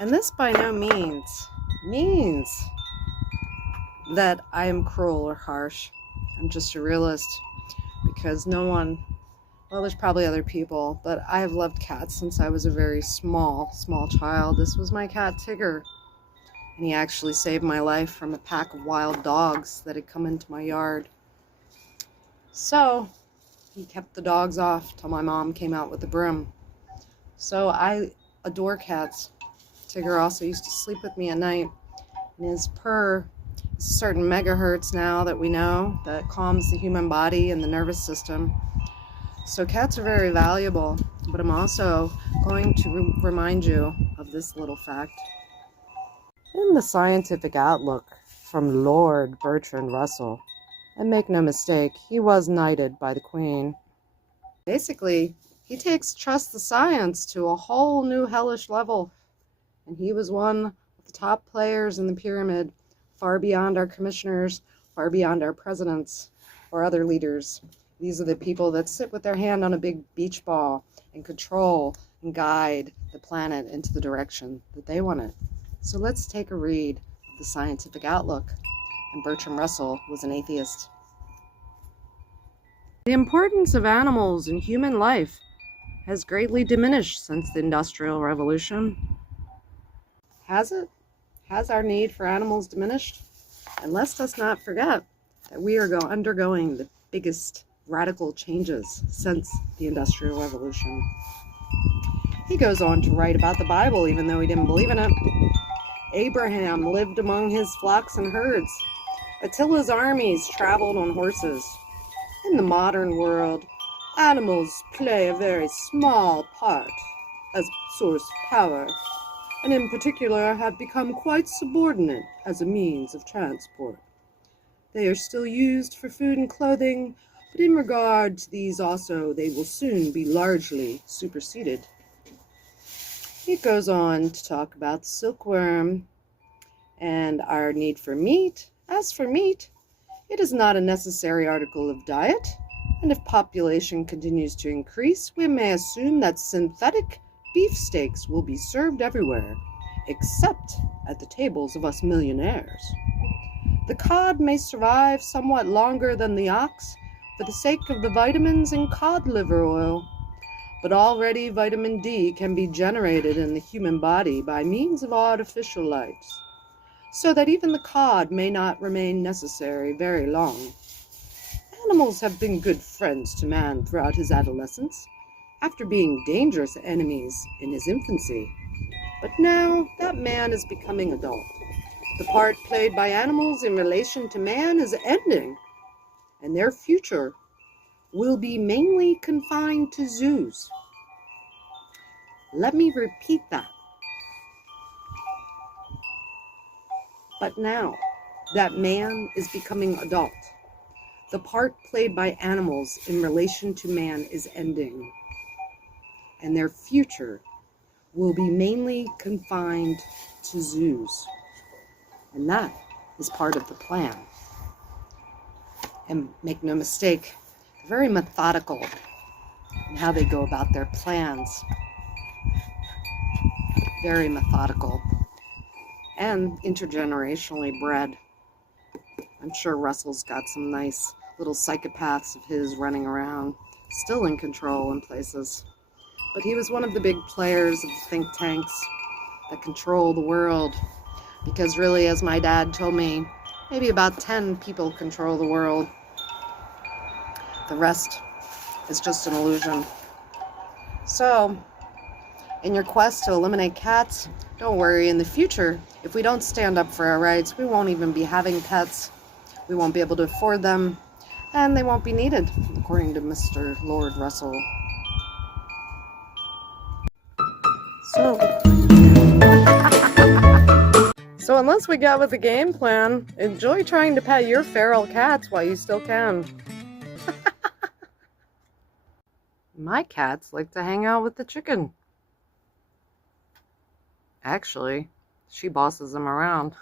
And this by no means that I am cruel or harsh. I'm just a realist because no one, well, there's probably other people, but I have loved cats since I was a very small child. This was my cat Tigger, and he actually saved my life from a pack of wild dogs that had come into my yard. So he kept the dogs off till my mom came out with the broom. So I adore cats. Tigger also used to sleep with me at night, and his purr is a certain megahertz now that we know that calms the human body and the nervous system. So cats are very valuable, but I'm also going to remind you of this little fact. In the Scientific Outlook from Lord Bertrand Russell, and make no mistake, he was knighted by the Queen. Basically, he takes trust the science to a whole new hellish level, and he was one of the top players in the pyramid, far beyond our commissioners, far beyond our presidents or other leaders. These are the people that sit with their hand on a big beach ball and control and guide the planet into the direction that they want it. So let's take a read of the Scientific Outlook. And Bertrand Russell was an atheist. The importance of animals in human life has greatly diminished since the Industrial Revolution. Has it? Has our need for animals diminished? And let us not forget that we are undergoing the biggest radical changes since the Industrial Revolution. He goes on to write about the Bible even though he didn't believe in it. Abraham lived among his flocks and herds. Attila's armies traveled on horses. In the modern world, animals play a very small part as source of power, and in particular have become quite subordinate as a means of transport. They are still used for food and clothing, but in regard to these also, they will soon be largely superseded. He goes on to talk about the silkworm and our need for meat. As for meat, it is not a necessary article of diet, and if population continues to increase, we may assume that synthetic beefsteaks will be served everywhere, except at the tables of us millionaires. The cod may survive somewhat longer than the ox for the sake of the vitamins in cod liver oil, but already vitamin D can be generated in the human body by means of artificial lights, so that even the cod may not remain necessary very long. Animals have been good friends to man throughout his adolescence, after being dangerous enemies in his infancy. But now that man is becoming adult, the part played by animals in relation to man is ending, and their future will be mainly confined to zoos. Let me repeat that. But now that man is becoming adult, the part played by animals in relation to man is ending, and their future will be mainly confined to zoos. And that is part of the plan. And make no mistake, they're very methodical in how they go about their plans. Very methodical. And intergenerationally bred. I'm sure Russell's got some nice little psychopaths of his running around, still in control in places. But he was one of the big players of the think tanks that control the world. Because really, as my dad told me, maybe about 10 people control the world. The rest is just an illusion. So, in your quest to eliminate cats, don't worry, in the future, if we don't stand up for our rights, we won't even be having pets. We won't be able to afford them, and they won't be needed, according to Mr. Lord Russell. So unless we got with the game plan, enjoy trying to pet your feral cats while you still can. My cats like to hang out with the chicken. Actually, she bosses them around.